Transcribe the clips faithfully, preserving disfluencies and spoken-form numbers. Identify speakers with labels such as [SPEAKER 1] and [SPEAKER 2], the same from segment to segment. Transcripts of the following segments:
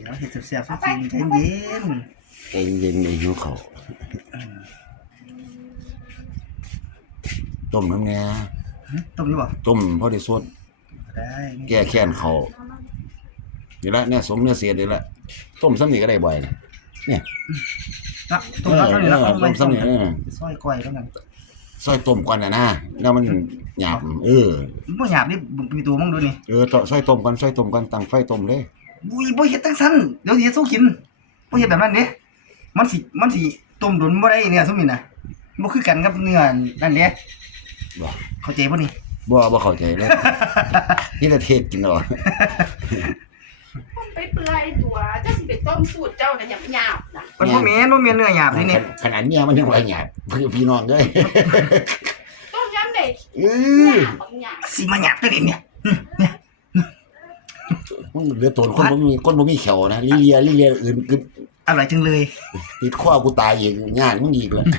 [SPEAKER 1] ดี๋ยวเห็ดเสียบๆสักทีใจเย็น
[SPEAKER 2] ใจเย็นในหิวเขาต้มน้ำแน่
[SPEAKER 1] ต้มดีบ่
[SPEAKER 2] ต้มพอได้สด
[SPEAKER 1] ได้
[SPEAKER 2] แก้แค้นเขานี่ละเนี่ยสมเนื้อเสียดีละต้มซ้ำนี่ก็ได้บ่อยเนี่ย
[SPEAKER 1] ละต้มแล้วก็เหลือ
[SPEAKER 2] ต้มซ้ำนี่
[SPEAKER 1] ซอยก้อยแล้วกัน
[SPEAKER 2] ซอยต้มก่อนนะนะแล้วมันหยาบเออ
[SPEAKER 1] มันบ่หยาบนี่มีตัวมึงดูนี่
[SPEAKER 2] เออต่อซอยต้มก่อนซอยต้มก่อนตั้งไฟต้มเลย
[SPEAKER 1] บุยบ่เฮ็ดจังซั่นเดี๋ยวสิสู้กินบ่เฮ็ดแบบนั้นเด้มันสิมันสิต้มโดนบ่ได้เนี่ยซุมนี่น่ะบ่คือกันกับเนื้อนั่นแหละ
[SPEAKER 2] บ่
[SPEAKER 1] เข้าใจบ่นี่
[SPEAKER 2] บ่บ่เข้าใจเลยนี่แต่เทศกินเนาะ
[SPEAKER 3] ไปเปื่อยตัวเจ้าสิไปต้มสูตรเจ้าน่ะหยาบๆน่ะ
[SPEAKER 1] มันบ่แม่นบ่แม่นเนื้อหยาบนี่นี่
[SPEAKER 2] ขนาดเนี้ยมันยังว่าหยาบพี่น้องเด้ย
[SPEAKER 3] ต้มยำได้
[SPEAKER 2] เออ
[SPEAKER 1] สิมาหยาบจังได๋เนี่ยเนี่ย
[SPEAKER 2] มันเหลือตัวคนบ่มีคนบ่มีเขียวนะลิเลียลิเลียอื่นคือ
[SPEAKER 1] อร่อยจังเลย
[SPEAKER 2] ติดข้อกูตายอีกงานมึงอีกแล้ว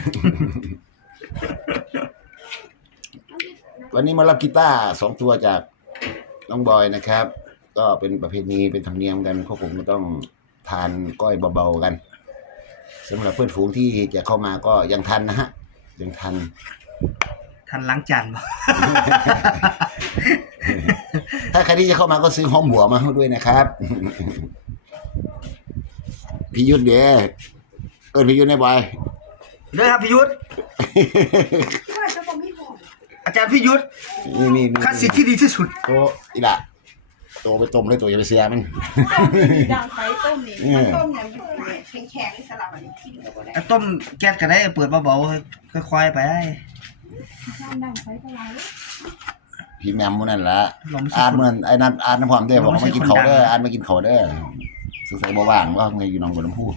[SPEAKER 2] วันนี้มารับกีตาร์สองตัวจากน้องบอยนะครับก็เป็นประเพณีเป็นธรรมเนียมกันพวกผมก็ต้องทานก้อยเบาๆกันสำหรับเพื่อนฝูงที่จะเข้ามาก็ยังทันนะฮะยังทัน
[SPEAKER 1] ทันล้างจานบ่
[SPEAKER 2] ถ้าใครที่จะเข้ามาก็ซื้อหอมหัวมาให้ด้วยนะครับพี่ยุทธเด้อเอิ้นพี่ยุทธได้บ่อย
[SPEAKER 1] เด้อครับพี่ยุทธอาจารย์พี่ยุทธ
[SPEAKER 2] นี่ๆ
[SPEAKER 1] คัดสิทธิ์ที่ดีที่สุด
[SPEAKER 2] โตอีหล่ะโตไปต้มเลยตัวอย่าไปเสียมัน
[SPEAKER 3] ดังไฟต้มนี่ต้มอย่างแข็งๆสลับอันนี้กินก็ได้
[SPEAKER 1] ต้มแก๊สก็ได้เปิดเบาๆค่อยๆไป
[SPEAKER 3] ดังไฟเท่าไหร่
[SPEAKER 2] พี่แมมมื้อนั้นล่ะอ่านมื้อนั้นไอ้นั่นอ่านน้ำพร้อมเด้อบอกมากินข้าวเด้ออ่านมากินข้าวเด้อสงสัยบ่ว่างว่าไงอยู่หนองบัวลำพู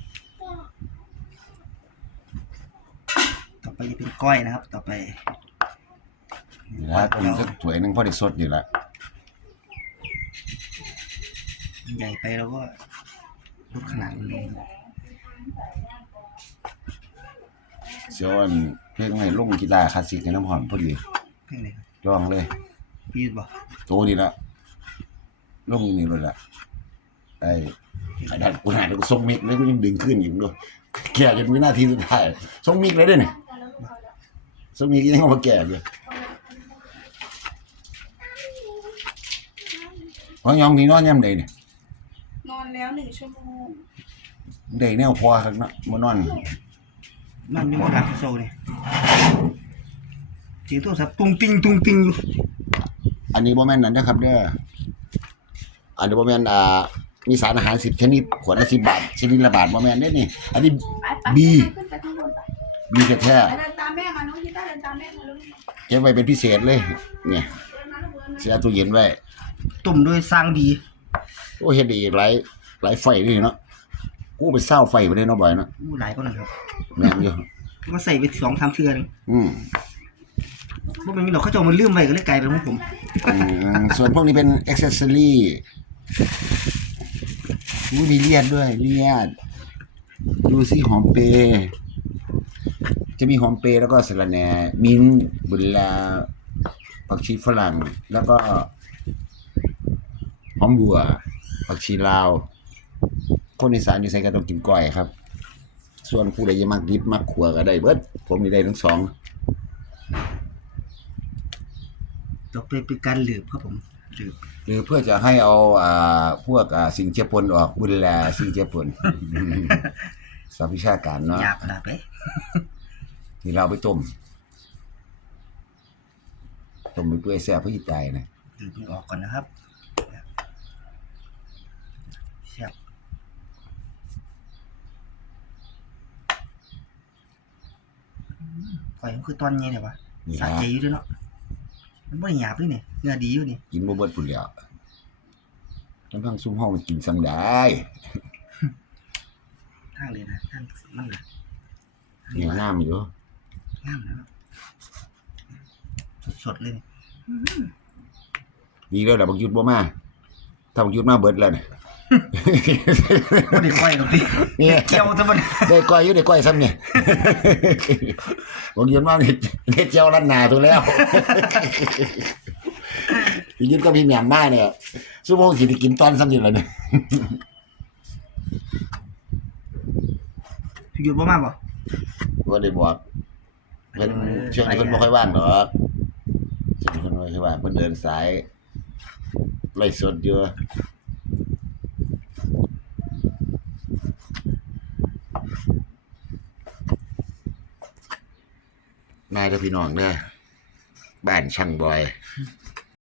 [SPEAKER 1] ต่อไปจะเป็นก้อยนะครับต่อไป
[SPEAKER 2] นี่ละต้มสักถ้วยนึงพอได้สดอยู่ละ
[SPEAKER 1] ใหญ่ไปแล้วก็ลดขนาดลง
[SPEAKER 2] เสียวอันเพลงให้ลงกีฬาคลาสสิกให้น้ำหอมพอดี
[SPEAKER 1] เพลงไหนครับ
[SPEAKER 2] ลองเลย
[SPEAKER 1] พี่ยุทธบ่
[SPEAKER 2] โตนี่ละลงนี่เลยละไอ้ขนาดกูหากูส่งมิกเลยกูยังดึงขึ้นอยู่ด้วยแก่จนวินาทีสุดท้ายส่งมิกเลยด้วยนี่ส่งมิกยังเอามาแก่เลยพอยองนี่นอนย่ำใดนี่
[SPEAKER 3] นอนแล้วหนึ่งชั่วโมง
[SPEAKER 2] ได้แนวพอครับนะมานอน
[SPEAKER 1] นอนอยู่บนหลังโซ่นี่เสียงโทรศัพท์ตุ้งติ้งตุ้งติ้งอยู่
[SPEAKER 2] อันนี้บ่แม่นนั่นนะครับเด้ออันนี้บ่แม่นอ่ามีสารอาหารสิบชนิดขวดละสิบบาทชนิดละบาทบ่แม่นเด้นี่อันนี้บีบีแท้
[SPEAKER 3] ๆเดินตามแม่มาน้องกีต้าเดินตามแม่มาลูก
[SPEAKER 2] เก็บไว้เป็นพิเศษเลยเนี่ยเสียตู้เย็นไว้
[SPEAKER 1] ตุ่มด้วยสร้างดี
[SPEAKER 2] โอ้เฮ็ดดีหลายหลายไฟนี่เนาะกูไปเศร้าไฟบ่ได้เนาะบ่อยเนาะ
[SPEAKER 1] อู้หลายกว่านั้นครับ
[SPEAKER 2] แม่นอยู่
[SPEAKER 1] ก็ใส่ไปสองสามเทื่อนึง
[SPEAKER 2] อืม
[SPEAKER 1] บ่แม่นมีดอกเขาเจ้ามันลืมไว้ก็เลยกลายเป็นของผม
[SPEAKER 2] อืมส่วนพวกนี้เป็นแอกเซสซอรี่อู้มีเลียดด้วยเลียดดูสิหอมเปรย์จะมีหอมเปรย์แล้วก็สะระแหน่มิ้นท์บุลาผักชีฝรั่งแล้วก็หอมบัวผักชีลาวคนอีสานอยู่ไสก็ต้องกินก้อยครับส่วนผู้ใดจะมักดิบมักขัวก็ได้เบิดผมนี่ได้ทั้งสอง
[SPEAKER 1] ต่อไปเป็นการหลืบครับผมหลืบ
[SPEAKER 2] หรือเพื่อจะให้เอาอ่าพวกอ่าสิ่งเจือปนออกบุลาสิ่งเจือปนสอบวิชาการเนาะ
[SPEAKER 1] อยากได้ไป
[SPEAKER 2] นี่เราไปต้มต้มไปเปื่อยแซ่บเพื่อตายนะ
[SPEAKER 1] ดึงออกก่อนนะครับแซ่บข่อยมันคือตอนนี้เนี่ยวะสะใจอยู่ด้วยเนาะมันบ่ได้หยาบด้วยนี่เนื้อดีอยู่นี่
[SPEAKER 2] กินบ่เบิดพุ่นแล้วทั้งทั้งซุ่มห้องมันกินสั่งได้
[SPEAKER 1] ทางเลยนะทางมันน่ะ
[SPEAKER 2] นี่งามอยู่
[SPEAKER 1] งามนะสดๆเลย
[SPEAKER 2] ดีแล้วล่ะบักยุทธบ่มาถ้าบักยุทธมาเบิดแล้วเนี่ย
[SPEAKER 1] บ่ได้ก้อยดอกติเนี่ยเกี่ยวซะบ่
[SPEAKER 2] ได้ก้อยอยู่ได้ก้อยซ้ำเนี่ยบักยุทธมาเฮ็ดเฮ็ดเจียวรัดหน้าตัวแล้วพี่ยุทธก็พี่แหม่มมาเนี่ยซุ่มห้องสิได้กินตอนซ้ำนี่ล่ะเนี่ย
[SPEAKER 1] หยุดบ่มาบ่
[SPEAKER 2] บ่ได้บอกเพิ่นช่วงนี้เพิ่นบ่ค่อยว่างหรอกช่วงนี้เพิ่นบ่ค่อยว่างเพิ่นเดินสายไล่สดอยู่มาเด้อพี่น้องเด้อบ้านช่างบอย